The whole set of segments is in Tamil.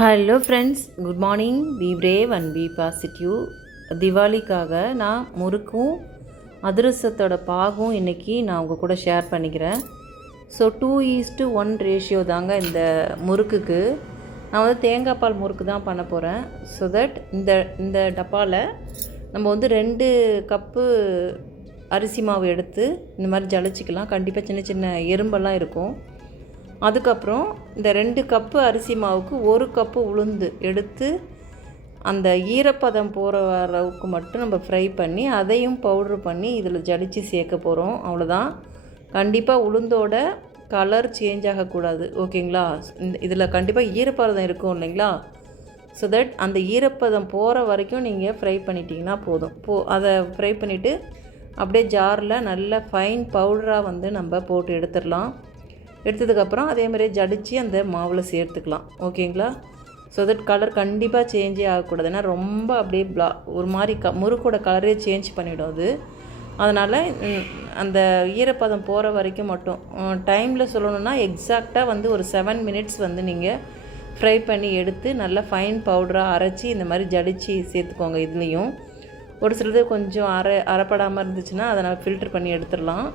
Hello friends, good morning. Be brave and be positive. திவாலிக்காக நான் முறுக்கும் அதிரசத்தோட பாகும் இன்றைக்கி நான் உங்கள் கூட ஷேர் பண்ணிக்கிறேன். ஸோ 2:1 ரேஷியோ தாங்க இந்த முறுக்குக்கு. நான் வந்து தேங்காய் பால் முறுக்கு தான் பண்ண போகிறேன். ஸோ தட் இந்த டப்பாவில் நம்ம வந்து 2 கப்பு அரிசி மாவு எடுத்து இந்த மாதிரி ஜலிச்சிக்கலாம். கண்டிப்பாக சின்ன சின்ன எறும்பெல்லாம் இருக்கும். அதுக்கப்புறம் இந்த 2 கப்பு அரிசி மாவுக்கு 1 கப்பு உளுந்து எடுத்து அந்த ஈரப்பதம் போகிற அளவுக்கு மட்டும் நம்ம ஃப்ரை பண்ணி அதையும் பவுட்ரு பண்ணி இதில் ஜலிச்சு சேர்க்க போகிறோம். அவ்வளோதான். கண்டிப்பாக உளுந்தோட கலர் சேஞ்ச் ஆகக்கூடாது. ஓகேங்களா? இதில் கண்டிப்பாக ஈரப்பதம் இருக்கும் இல்லைங்களா? ஸோ தட் அந்த ஈரப்பதம் போகிற வரைக்கும் நீங்கள் ஃப்ரை பண்ணிட்டீங்கன்னா போதும். அதை ஃப்ரை பண்ணிவிட்டு அப்படியே ஜாரில் நல்ல ஃபைன் பவுடராக வந்து நம்ம போட்டு எடுத்துடலாம். எடுத்ததுக்கப்புறம் அதேமாதிரியே ஜடித்து அந்த மாவில் சேர்த்துக்கலாம். ஓகேங்களா? ஸோ தட் கலர் கண்டிப்பாக சேஞ்சே ஆகக்கூடாது. ஏன்னா ரொம்ப அப்படியே ஒரு மாதிரி முறுக்கோட கலரே சேஞ்ச் பண்ணிவிடும் அது. அதனால் அந்த ஈரப்பதம் போகிற வரைக்கும் மட்டும் டைமில் சொல்லணுன்னா எக்ஸாக்டாக வந்து ஒரு 7 மினிட்ஸ் வந்து நீங்கள் ஃப்ரை பண்ணி எடுத்து நல்லா ஃபைன் பவுடராக அரைச்சி இந்த மாதிரி ஜடித்து சேர்த்துக்கோங்க. இதுலேயும் ஒரு சிலது கொஞ்சம் அரைப்படாமல் இருந்துச்சுன்னா அதை நம்ம ஃபில்டர் பண்ணி எடுத்துடலாம்.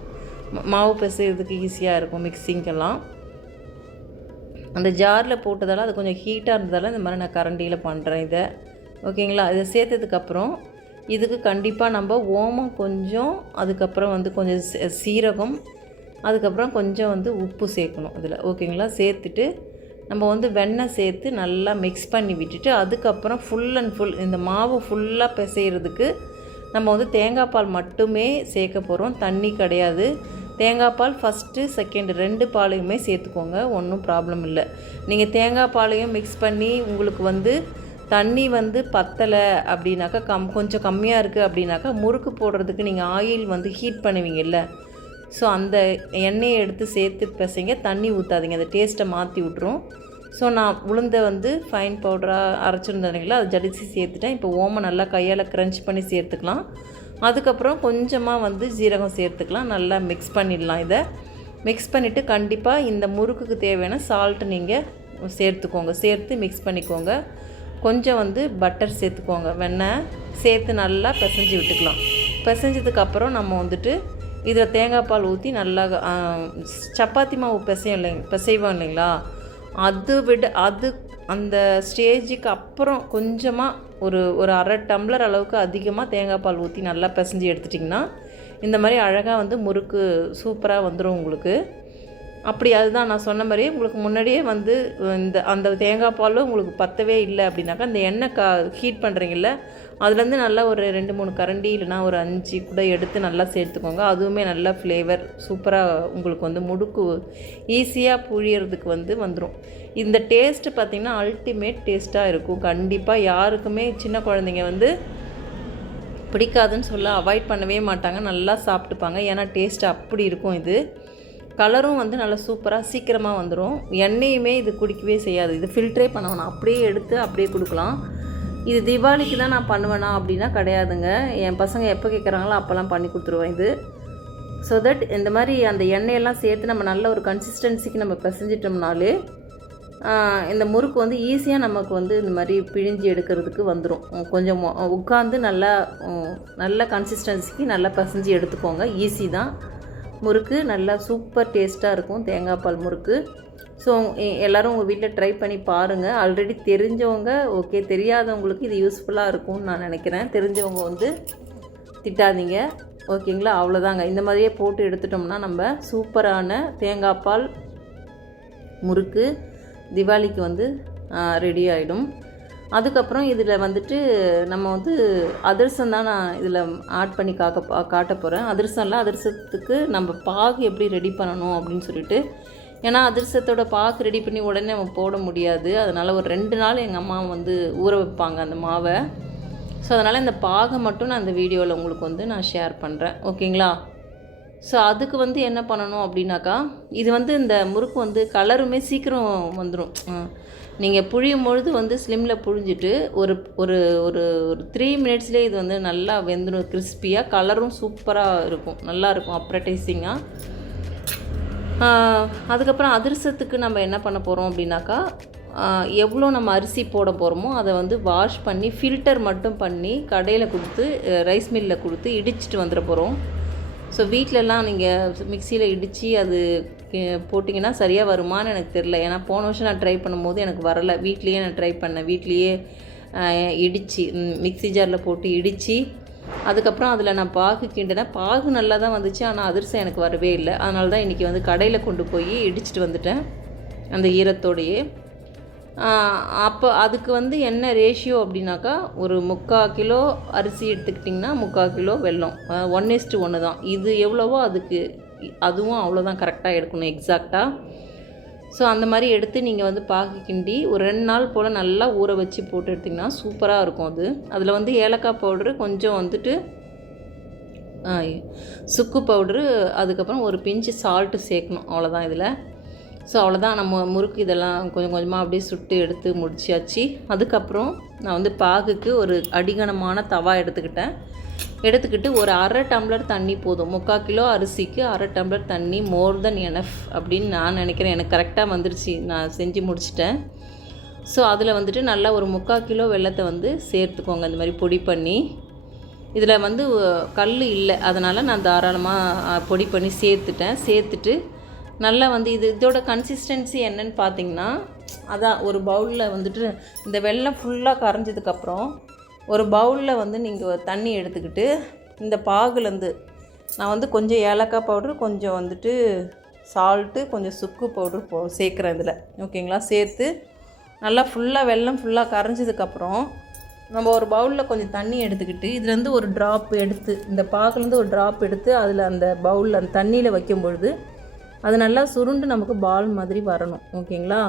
மாவு பிசைறதுக்கு ஈஸியாக இருக்கும் மிக்சிங்கெல்லாம். அந்த ஜாரில் போட்டதால் அது கொஞ்சம் ஹீட்டாக இருந்ததால் இந்த மாதிரி நான் கரண்டியில் பண்ணுறேன் இதை. ஓகேங்களா? இதை சேர்த்ததுக்கப்புறம் இதுக்கு கண்டிப்பாக நம்ம ஓமம் கொஞ்சம், அதுக்கப்புறம் வந்து கொஞ்சம் சீரகம், அதுக்கப்புறம் கொஞ்சம் வந்து உப்பு சேர்க்கணும் இதில். ஓகேங்களா? சேர்த்துட்டு நம்ம வந்து வெண்ணெய் சேர்த்து நல்லா மிக்ஸ் பண்ணி விட்டுட்டு அதுக்கப்புறம் ஃபுல் அண்ட் ஃபுல் இந்த மாவு ஃபுல்லாக பிசைகிறதுக்கு நம்ம வந்து தேங்காய் பால் மட்டுமே சேர்க்க போகிறோம். தண்ணி கிடையாது. தேங்காய் பால் ஃபஸ்ட்டு செகண்ட் 2 பாலையுமே சேர்த்துக்கோங்க. ஒன்றும் ப்ராப்ளம் இல்லை. நீங்கள் தேங்காய் பாலையும் மிக்ஸ் பண்ணி உங்களுக்கு வந்து தண்ணி வந்து பத்தலை அப்படின்னாக்கா கொஞ்சம் கம்மியாக இருக்குது அப்படின்னாக்கா முறுக்கு போடுறதுக்கு நீங்கள் ஆயில் வந்து ஹீட் பண்ணுவீங்கல்ல, ஸோ அந்த எண்ணெயை எடுத்து சேர்த்து பிசைங்க. தண்ணி ஊற்றாதீங்க, அந்த டேஸ்ட்டை மாற்றி விட்ரும். ஸோ நான் உளுந்தை வந்து ஃபைன் பவுடராக அரைச்சிருந்தேங்களா, அதை ஜடிச்சு சேர்த்துட்டேன். இப்போ ஓமம் நல்லா கையால் க்ரன்ச் பண்ணி சேர்த்துக்கலாம். அதுக்கப்புறம் கொஞ்சமாக வந்து ஜீரகம் சேர்த்துக்கலாம். நல்லா மிக்ஸ் பண்ணிடலாம். இதை மிக்ஸ் பண்ணிவிட்டு கண்டிப்பாக இந்த முறுக்குக்கு தேவையான சால்ட்டு நீங்கள் சேர்த்துக்கோங்க. சேர்த்து மிக்ஸ் பண்ணிக்கோங்க. கொஞ்சம் வந்து பட்டர் சேர்த்துக்கோங்க. வெண்ணெய் சேர்த்து நல்லா பிசைஞ்சு விட்டுக்கலாம். பிசைஞ்சதுக்கப்புறம் நம்ம வந்துட்டு இதில் தேங்காய் பால் ஊற்றி நல்லா சப்பாத்தி மாவு பிசைவோம் இல்லைங்களா, அது அந்த ஸ்டேஜுக்கு அப்புறம் கொஞ்சமாக ஒரு 1/2 டம்ளர் அளவுக்கு அதிகமாக தேங்காய் பால் ஊற்றி நல்லா பிசைஞ்சு எடுத்துட்டிங்கன்னா இந்த மாதிரி அழகாக வந்து முறுக்கு சூப்பராக வந்துடும் உங்களுக்கு. அப்படி அதுதான் நான் சொன்ன மாதிரியே உங்களுக்கு முன்னாடியே வந்து அந்த தேங்காய் பாலும் உங்களுக்கு பத்தவே இல்லை அப்படின்னாக்கா அந்த எண்ணெய் ஹீட் பண்ணுறீங்கல்ல, அதுலேருந்து நல்லா ஒரு 2-3 கரண்டி இல்லைனா ஒரு 5 கூட எடுத்து நல்லா சேர்த்துக்கோங்க. அதுவுமே நல்லா ஃப்ளேவர் சூப்பராக உங்களுக்கு வந்து முறுக்கு ஈஸியாக புழியறதுக்கு வந்துடும். இந்த டேஸ்ட்டு பார்த்திங்கன்னா அல்டிமேட் டேஸ்ட்டாக இருக்கும். கண்டிப்பாக யாருக்குமே சின்ன குழந்தைங்க வந்து பிடிக்காதுன்னு சொல்ல அவாய்ட் பண்ணவே மாட்டாங்க. நல்லா சாப்பிட்டுப்பாங்க. ஏன்னா டேஸ்ட்டு அப்படி இருக்கும். இது கலரும் வந்து நல்லா சூப்பராக சீக்கிரமாக வந்துடும். எண்ணெயுமே இது குடிக்கவே செய்யாது. இது ஃபில்ட்ரே பண்ண வேணாம், அப்படியே எடுத்து அப்படியே கொடுக்கலாம். இது தீபாவளிக்கு தான் நான் பண்ணுவேனா அப்படின்னா கிடையாதுங்க. என் பசங்க எப்போ கேட்குறாங்களோ அப்போல்லாம் பண்ணி கொடுத்துருவேன் இது. ஸோ தட் இந்த மாதிரி அந்த எண்ணெயெல்லாம் சேர்த்து நம்ம நல்ல ஒரு கன்சிஸ்டன்சிக்கு நம்ம பிசைஞ்சிட்டோம்னாலே இந்த முறுக்கு வந்து ஈஸியாக நமக்கு வந்து இந்த மாதிரி பிழிஞ்சு எடுக்கிறதுக்கு வந்துடும். கொஞ்சம் உட்காந்து நல்ல கன்சிஸ்டன்சிக்கு நல்லா பிசைஞ்சு எடுத்துக்கோங்க. ஈஸி தான். முறுக்கு நல்லா சூப்பர் டேஸ்ட்டாக இருக்கும் தேங்காய் பால் முறுக்கு. ஸோ எல்லோரும் உங்கள் வீட்டில் ட்ரை பண்ணி பாருங்கள். ஆல்ரெடி தெரிஞ்சவங்க ஓகே, தெரியாதவங்களுக்கு இது யூஸ்ஃபுல்லாக இருக்கும்னு நான் நினைக்கிறேன். தெரிஞ்சவங்க வந்து திட்டாதீங்க. ஓகேங்களா? அவ்வளோதாங்க. இந்த மாதிரியே போட்டு எடுத்துட்டோம்னா நம்ம சூப்பரான தேங்காய் பால் முறுக்கு திவாலிக்கு வந்து ரெடி ஆகிடும். அதுக்கப்புறம் இதில் வந்துட்டு நம்ம வந்து அதிரசம் தான் நான் இதில் ஆட் பண்ணி காட்ட போகிறேன். அதிரசத்துக்கு நம்ம பாகு எப்படி ரெடி பண்ணணும் அப்படின்னு சொல்லிட்டு, ஏன்னா அதிரசத்தோட பாகு ரெடி பண்ணி உடனே நம்ம போட முடியாது. அதனால் ஒரு 2 நாள் எங்கள் அம்மா வந்து ஊற வைப்பாங்க அந்த மாவை. ஸோ அதனால் இந்த பாகை மட்டும் நான் இந்த வீடியோவில் உங்களுக்கு வந்து நான் ஷேர் பண்ணுறேன். ஓகேங்களா? ஸோ அதுக்கு வந்து என்ன பண்ணணும் அப்படின்னாக்கா, இது வந்து இந்த முறுக்கு வந்து கலருமே சீக்கிரம் வந்துடும். நீங்கள் புழியும் பொழுது வந்து ஸ்லிம்மில் புழிஞ்சிட்டு ஒரு ஒரு ஒரு ஒரு 3 மினிட்ஸ்லேயே இது வந்து நல்லா வெந்துடும். கிறிஸ்பியாக கலரும் சூப்பராக இருக்கும். நல்லாயிருக்கும் அப்ரடைசிங்காக. அதுக்கப்புறம் அதிரசத்துக்கு நம்ம என்ன பண்ண போகிறோம் அப்படின்னாக்கா, எவ்வளோ நம்ம அரிசி போட போகிறோமோ அதை வந்து வாஷ் பண்ணி ஃபில்டர் மட்டும் பண்ணி கடையில் கொடுத்து ரைஸ் மில்லில் கொடுத்து இடிச்சிட்டு வந்துட போகிறோம். ஸோ வீட்டிலலாம் நீங்கள் மிக்சியில் இடித்து அது போட்டிங்கன்னா சரியாக வருமானு எனக்கு தெரில. ஏன்னா போன வருஷம் நான் ட்ரை பண்ணும்போது எனக்கு வரலை. வீட்லேயே நான் ட்ரை பண்ணேன். வீட்லேயே இடித்து மிக்சி ஜாரில் போட்டு இடித்து அதுக்கப்புறம் அதில் நான் பாகு கிண்டினேன். பாகு நல்லா தான் வந்துச்சு, ஆனால் அதிரசம் எனக்கு வரவே இல்லை. அதனால தான் இன்றைக்கி வந்து கடையில் கொண்டு போய் இடிச்சிட்டு வந்துட்டேன் அந்த ஈரத்தோடையே. அப்போ அதுக்கு வந்து என்ன ரேஷியோ அப்படின்னாக்கா, ஒரு 3/4 கிலோ அரிசி எடுத்துக்கிட்டிங்கன்னா 3/4 கிலோ வெல்லம், 1:1 தான். இது எவ்வளவோ அதுக்கு அதுவும் அவ்வளோதான் கரெக்டாக எடுக்கணும், எக்ஸாக்டாக. ஸோ அந்த மாதிரி எடுத்து நீங்கள் வந்து பாகு கிண்டி ஒரு 2 நாள் போல் நல்லா ஊற வச்சு போட்டு எடுத்திங்கன்னா சூப்பராக இருக்கும் அது. அதில் வந்து ஏலக்காய் பவுட்ரு, கொஞ்சம் வந்துட்டு சுக்கு பவுட்ரு, அதுக்கப்புறம் ஒரு பிஞ்சு சால்ட்டு சேர்க்கணும், அவ்வளோதான் இதில். ஸோ அவ்வளோதான். நம்ம முறுக்கு இதெல்லாம் கொஞ்சம் கொஞ்சமாக அப்படியே சுட்டு எடுத்து முடிச்சாச்சு. அதுக்கப்புறம் நான் வந்து பாகுக்கு ஒரு அடிகனமான தவா எடுத்துக்கிட்டு ஒரு 1/2 டம்ளர் தண்ணி போதும். 3/4 கிலோ அரிசிக்கு 1/2 டம்ளர் தண்ணி மோர் தென் எனஃப் அப்படின்னு நான் நினைக்கிறேன். எனக்கு கரெக்டாக வந்துருச்சு, நான் செஞ்சு முடிச்சிட்டேன். ஸோ அதில் வந்துட்டு நல்லா ஒரு 3/4 கிலோ வெல்லத்தை வந்து சேர்த்துக்கோங்க, இந்த மாதிரி பொடி பண்ணி. இதில் வந்து கல் இல்லை, அதனால் நான் தாராளமாக பொடி பண்ணி சேர்த்துட்டு நல்லா வந்து இதோட கன்சிஸ்டன்சி என்னன்னு பார்த்தீங்கன்னா, அதான் ஒரு பவுலில் வந்துட்டு இந்த வெல்லம் ஃபுல்லாக கரைஞ்சதுக்கப்புறம் ஒரு பவுலில் வந்து நீங்கள் தண்ணி எடுத்துக்கிட்டு இந்த பாகுலேருந்து நான் வந்து கொஞ்சம் ஏலக்காய் பவுட்ரு, கொஞ்சம் வந்துட்டு சால்ட்டு, கொஞ்சம் சுக்கு பவுட்ரு சேர்க்குறேன் இதில், ஓகேங்களா. சேர்த்து நல்லா ஃபுல்லாக வெல்லம் ஃபுல்லாக கரைஞ்சதுக்கப்புறம் நம்ம ஒரு பவுலில் கொஞ்சம் தண்ணி எடுத்துக்கிட்டு இதுலேருந்து ஒரு ட்ராப் எடுத்து, இந்த பாகுலேருந்து ஒரு ட்ராப் எடுத்து அதில் அந்த பவுலில் அந்த தண்ணியில் வைக்கும்பொழுது அது நல்லா சுருண்டு நமக்கு பால் மாதிரி வரணும், ஓகேங்களா.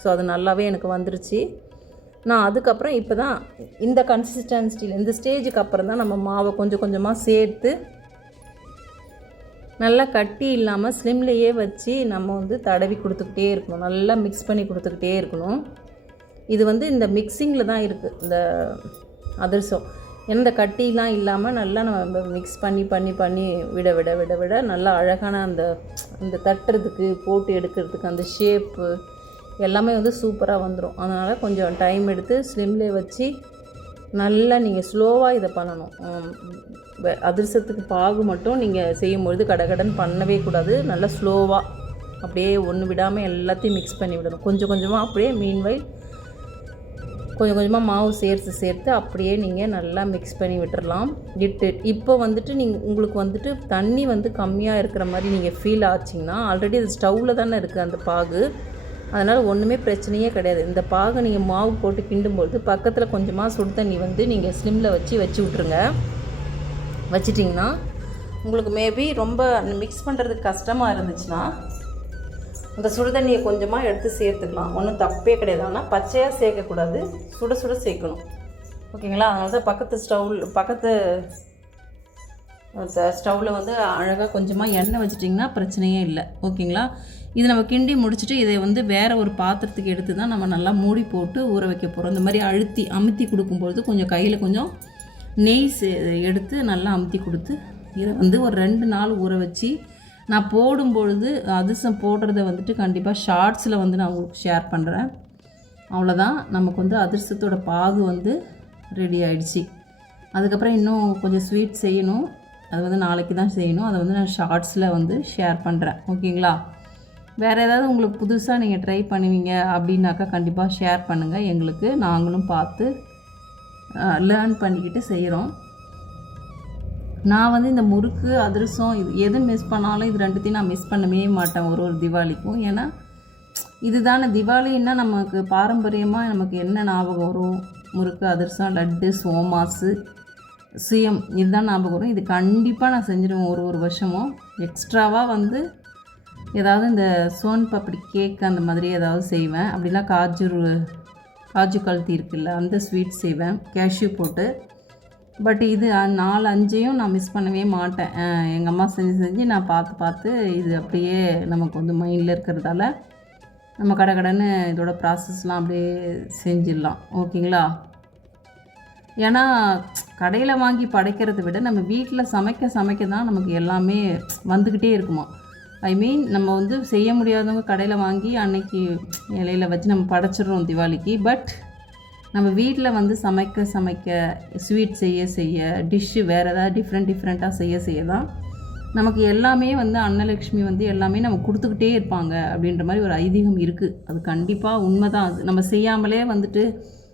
ஸோ அது நல்லாவே எனக்கு வந்துருச்சு. நான் அதுக்கப்புறம் இப்போ தான் இந்த கன்சிஸ்டன்சியில் இந்த ஸ்டேஜுக்கு அப்புறம் தான் நம்ம மாவை கொஞ்சம் கொஞ்சமாக சேர்த்து நல்லா கட்டி இல்லாமல் ஸ்லிம்லேயே வச்சு நம்ம வந்து தடவி கொடுத்துக்கிட்டே இருக்கணும், நல்லா மிக்ஸ் பண்ணி கொடுத்துக்கிட்டே இருக்கணும். இது வந்து இந்த மிக்சிங்கில் தான் இருக்குது இந்த அதிரசம். எந்த கட்டிலாம் இல்லாமல் நல்லா நம்ம மிக்ஸ் பண்ணி விட நல்லா அழகான அந்த தட்டுறதுக்கு போட்டு எடுக்கிறதுக்கு அந்த ஷேப்பு எல்லாமே வந்து சூப்பராக வந்துடும். அதனால் கொஞ்சம் டைம் எடுத்து ஸ்லிம்லே வச்சு நல்லா நீங்கள் ஸ்லோவாக இதை பண்ணணும். அதிரசத்துக்கு பாகு மட்டும் நீங்கள் செய்யும்பொழுது கடகடன்னு பண்ணவே கூடாது. நல்லா ஸ்லோவாக அப்படியே ஒன்று விடாமல் எல்லாத்தையும் மிக்ஸ் பண்ணி விடணும். கொஞ்சம் கொஞ்சமாக அப்படியே மீன்வைல் கொஞ்சம் கொஞ்சமாக மாவு சேர்த்து அப்படியே நீங்கள் நல்லா மிக்ஸ் பண்ணி விட்டுறலாம். இப்போ வந்துட்டு உங்களுக்கு வந்துட்டு தண்ணி வந்து கம்மியாக இருக்கிற மாதிரி நீங்கள் ஃபீல் ஆச்சிங்கன்னா, ஆல்ரெடி அது ஸ்டவ்வில் தானே இருக்குது அந்த பாகு, அதனால் ஒன்றுமே பிரச்சனையே கிடையாது. இந்த பாகை நீங்கள் மாவு போட்டு கிண்டும்போது பக்கத்தில் கொஞ்சமாக சுடு தண்ணி வந்து நீங்கள் ஸ்லிம்மில் வச்சு விட்ருங்க. வச்சிட்டிங்கன்னா உங்களுக்கு மேபி ரொம்ப மிக்ஸ் பண்ணுறதுக்கு கஷ்டமாக இருந்துச்சுன்னா அந்த சுடு தண்ணியை கொஞ்சமாக எடுத்து சேர்த்துக்கலாம், ஒன்றும் தப்பே கிடையாது. ஆனால் பச்சையாக சேர்க்கக்கூடாது, சுட சேர்க்கணும், ஓகேங்களா. அதனால தான் பக்கத்து ஸ்டவ்வில் வந்து அழகாக கொஞ்சமாக எண்ணெய் வச்சிட்டிங்கன்னா பிரச்சனையே இல்லை, ஓகேங்களா. இது நம்ம கிண்டி முடிச்சுட்டு இதை வந்து வேறு ஒரு பாத்திரத்துக்கு எடுத்து தான் நம்ம நல்லா மூடி போட்டு ஊற வைக்க போகிறோம். இந்த மாதிரி அமுத்தி கொடுக்கும்பொழுது கொஞ்சம் கையில் கொஞ்சம் நெய் எடுத்து நல்லா அமுத்தி கொடுத்து இதை வந்து ஒரு 2 நாள் ஊற வச்சு நான் போடும்பொழுது அதிரசம் போடுறத வந்துட்டு கண்டிப்பாக ஷார்ட்ஸில் வந்து நான் உங்களுக்கு ஷேர் பண்ணுறேன். அவ்வளோதான், நமக்கு வந்து அதிரசத்தோட பாகு வந்து ரெடி ஆகிடுச்சி. அதுக்கப்புறம் இன்னும் கொஞ்சம் ஸ்வீட் செய்யணும், அது வந்து நாளைக்கு தான் செய்யணும். அதை வந்து நான் ஷார்ட்ஸில் வந்து ஷேர் பண்ணுறேன், ஓகேங்களா. வேறு ஏதாவது உங்களுக்கு புதுசாக நீங்கள் ட்ரை பண்ணுவீங்க அப்படின்னாக்கா கண்டிப்பாக ஷேர் பண்ணுங்கள் எங்களுக்கு, நாங்களும் பார்த்து லேர்ன் பண்ணிக்கிட்டு செய்கிறோம். நான் வந்து இந்த முறுக்கு அதிரசம் இது எது மிஸ் பண்ணாலும் இது ரெண்டுத்தையும் நான் மிஸ் பண்ணவே மாட்டேன் ஒரு தீபாவளிக்கும். ஏன்னா இதுதானே தீபாவளின்னா நமக்கு பாரம்பரியமாக நமக்கு என்ன ஞாபகம் வரும், முறுக்கு அதிரசம் லட்டு சோமாசு சுயம் இதுதான் ஞாபகம் வரும். இது கண்டிப்பாக நான் செஞ்சுருவேன் ஒரு வருஷமும். எக்ஸ்ட்ராவாக வந்து ஏதாவது இந்த சோன் பப்படி கேக் அந்த மாதிரி ஏதாவது செய்வேன். அப்படின்னா காஜு கல்தி இருக்குல்ல அந்த ஸ்வீட் செய்வேன் கேஷ்யூ போட்டு. பட் இது 4-5 நான் மிஸ் பண்ணவே மாட்டேன். எங்கள் அம்மா செஞ்சு நான் பார்த்து இது அப்படியே நமக்கு வந்து மைண்டில் இருக்கிறதால நம்ம கடன்னு இதோட ப்ராசஸ்லாம் அப்படியே செஞ்சிடலாம், ஓகேங்களா. ஏன்னா கடையில் வாங்கி படைக்கிறத விட நம்ம வீட்டில் சமைக்க தான் நமக்கு எல்லாமே வந்துக்கிட்டே இருக்குமா. ஐ மீன் நம்ம வந்து செய்ய முடியாதவங்க கடையில் வாங்கி அன்னைக்கு இலையில் வச்சு நம்ம படைச்சிடுறோம் தீபாவளிக்கு. பட் நம்ம வீட்டில் வந்து சமைக்க ஸ்வீட் செய்ய டிஷ்ஷு வேறு ஏதாவது டிஃப்ரெண்ட்டாக செய்ய தான் நமக்கு எல்லாமே வந்து அன்னலக்ஷ்மி வந்து எல்லாமே நம்ம கொடுத்துக்கிட்டே இருப்பாங்க அப்படின்ற மாதிரி ஒரு ஐதீகம் இருக்குது. அது கண்டிப்பாக உண்மை தான். அது நம்ம செய்யாமலே வந்துட்டு